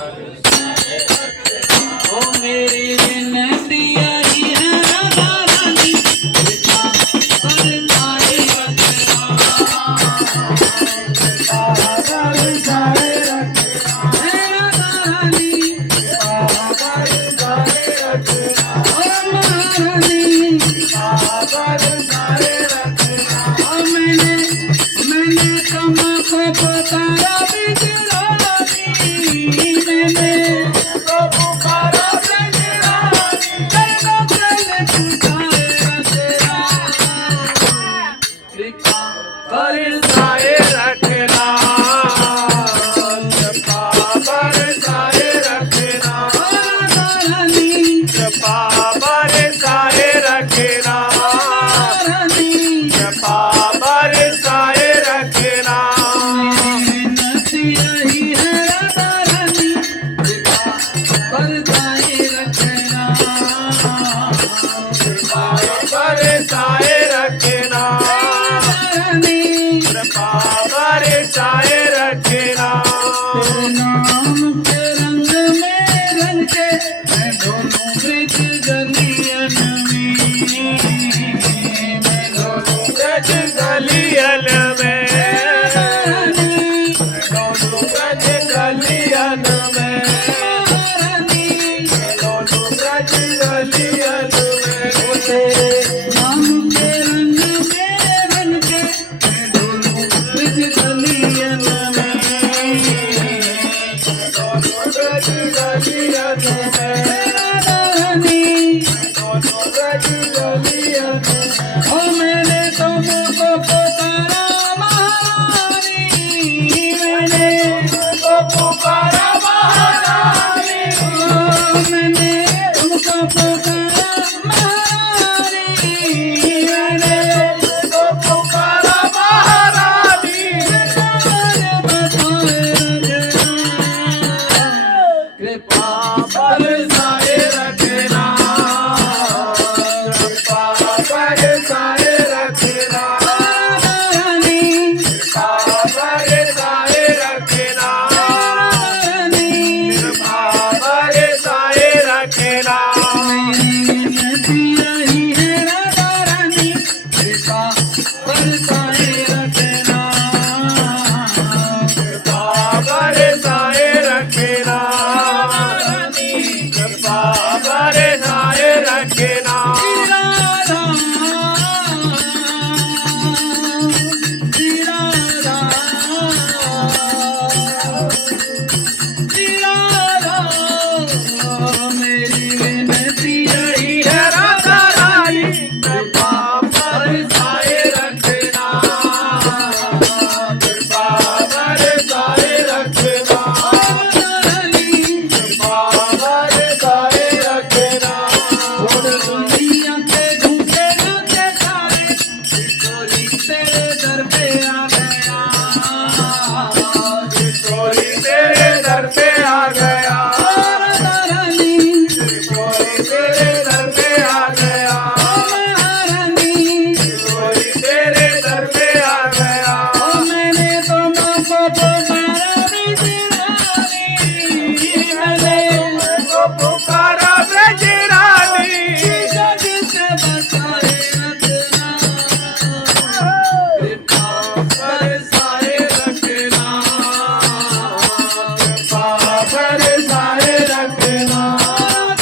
ओ मेरी विनती आई है राधा रानी, कृपा बरसाए रखना। बरसाए रखना, हे राधा रानी, बरसाए रखना, ओ महारानी, बरसाए रखना। ओ मैंने तुमको पुकारा बिजरानी, मैंने पुकारा बिजरानी, तेरा दिल पुकारे रखना। कृपा बरसाए रखना, कृपा बरसाए रखना, राधा रानी, कृपा बरसाए रखना, रानी, कृपा बरसाए रखना। विनती आई है राधा रानी, कृपा बरसाए रखना। कृपा बरसाए रखना, रानी, कृपा बरसाए रखना। तेरे नाम के रंग में रंग के मैं डोलूं ब्रिज गलियन में, मैं डोलूं ब्रज गलियन में, रानी, डोलू ब्रज गलियन में, रानी, डोलू ब्रज गलियन में। तेरे नाम के रंग में रंग के मैं डोलूं ब्रिज गलियन में, डोलू ब्रज गलियन में, रानी, डोलू ब्रज गलियन में। ओ मैंने तुमको पुकारा महारानी, मैंने तुमको पुकारा महारानी, ओ मैंने तुमको पुकारा महारानी, मैंने तुमको पुकारा महारानी। बताए रखना। कृपा बरसाए रखना, कृपा बरसाए रखना, रानी, कृपा बरसाए रखना, रानी, कृपा बरसाए रखना। विनती आई है राधा रानी, कृपा बरसाए रखना। कृपा बरसाए रखना, कृपा बरसाए रखना। मेरी विनती आई है राधा रानी, कृपा बरसाए रखना, कृपा बरसाए रखना, कृपा बरसाए रखना। दुनिया के झूठे नाते सारे चोरी तेरे दर पे आ गया। चोरी तेरे दर पे आ गया, रानी, चोरी तेरे दर पे आ गया, महारानी, चोरी तेरे दर पे आ गया। ओ मैंने तुमको पुकारा बिजरानी, मैंने तुमको पुकारा ब्रजरानी, जग से बसाए रखना। कृपा बरसाए रखना, कृपा बरसाए रखना,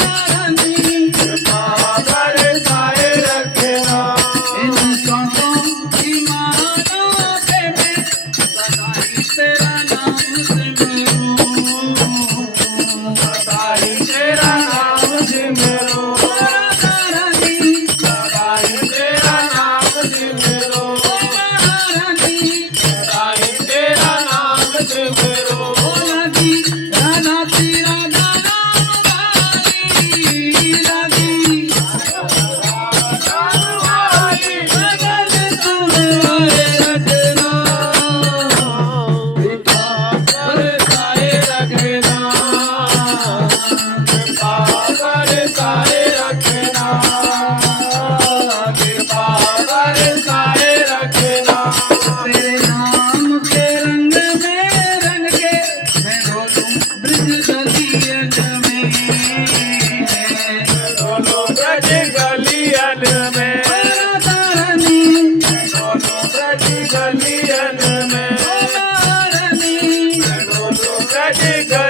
रानी, कृपा बरसाए रखना। इन सांसों की माला पे मैं सदा ही तेरा नाम सिमरूं। सदा ही तेरा नाम सिमरो, रानी, सदा ही तेरा नाम सिमरो, महारानी, सदा ही तेरा नाम सिमरो। भोला जी, राधा जी, जी घर